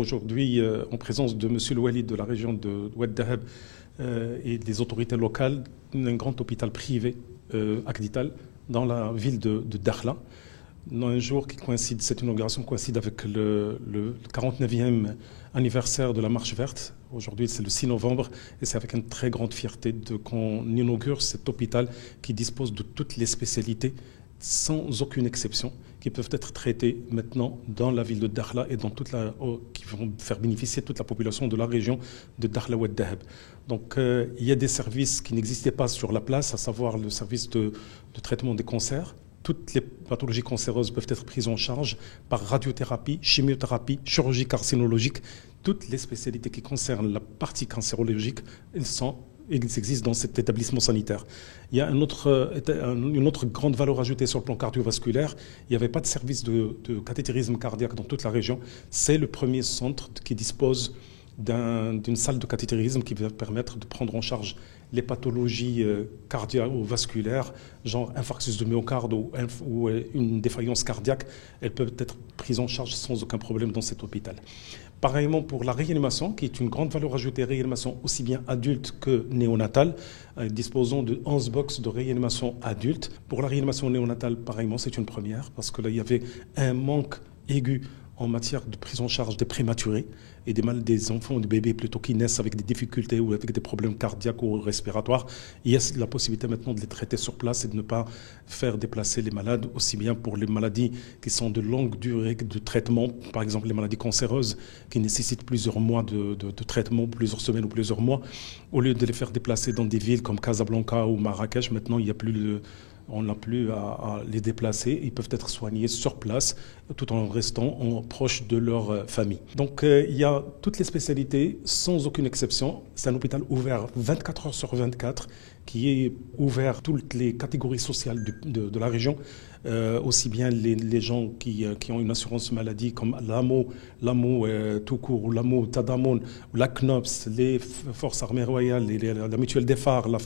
aujourd'hui en présence de M. Loualid de la région de Oued Dahab et des autorités locales d'un grand hôpital privé Agdital dans la ville de Dakhla. Dans un jour qui coïncide, cette inauguration coïncide avec le 49e anniversaire de la Marche verte. Aujourd'hui, c'est le 6 novembre et c'est avec une très grande fierté qu'on inaugure cet hôpital qui dispose de toutes les spécialités sans aucune exception, qui peuvent être traitées maintenant dans la ville de Dakhla et qui vont faire bénéficier toute la population de la région de Dakhla Oued Dahab. Donc il y a des services qui n'existaient pas sur la place, à savoir le service de traitement des cancers. Toutes les pathologies cancéreuses peuvent être prises en charge par radiothérapie, chimiothérapie, chirurgie carcinologique. Toutes les spécialités qui concernent la partie cancérologique, elles existent dans cet établissement sanitaire. Il y a une autre grande valeur ajoutée sur le plan cardiovasculaire. Il n'y avait pas de service de cathétérisme cardiaque dans toute la région. C'est le premier centre qui dispose d'une salle de cathétérisme qui va permettre de prendre en charge les pathologies cardio-vasculaires, genre infarctus de myocarde ou une défaillance cardiaque. Elles peuvent être prises en charge sans aucun problème dans cet hôpital. Pareillement pour la réanimation, qui est une grande valeur ajoutée, réanimation aussi bien adulte que néonatale, disposons de 11 box de réanimation adulte. Pour la réanimation néonatale, pareillement, c'est une première, parce que là, il y avait un manque aigu en matière de prise en charge des prématurés et des enfants, des bébés plutôt qui naissent avec des difficultés ou avec des problèmes cardiaques ou respiratoires. Il y a la possibilité maintenant de les traiter sur place et de ne pas faire déplacer les malades, aussi bien pour les maladies qui sont de longue durée de traitement, par exemple les maladies cancéreuses qui nécessitent plusieurs mois de traitement, plusieurs semaines ou plusieurs mois. Au lieu de les faire déplacer dans des villes comme Casablanca ou Marrakech, maintenant il n'y a plus on n'a plus à les déplacer. Ils peuvent être soignés sur place tout en restant proche de leur famille. Donc il y a toutes les spécialités sans aucune exception. C'est un hôpital ouvert 24 heures sur 24 qui est ouvert à toutes les catégories sociales de la région. Aussi bien les gens qui ont une assurance maladie comme l'AMO tout court, ou l'AMO Tadamon, ou la CNOPS, les Forces armées royales, la mutuelle DEFAR, la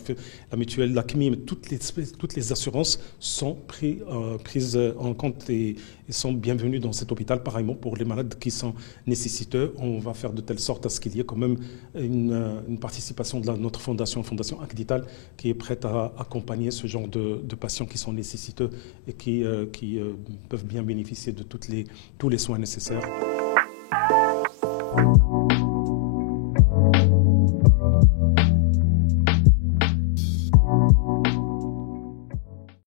mutuelle LACMIM, toutes les assurances sont prises en compte et sont bienvenues dans cet hôpital. Pareillement pour les malades qui sont nécessiteux, on va faire de telle sorte à ce qu'il y ait quand même une participation de notre fondation Agdital, qui est prête à accompagner ce genre de patients qui sont nécessiteux et qui peuvent bien bénéficier de tous les soins nécessaires.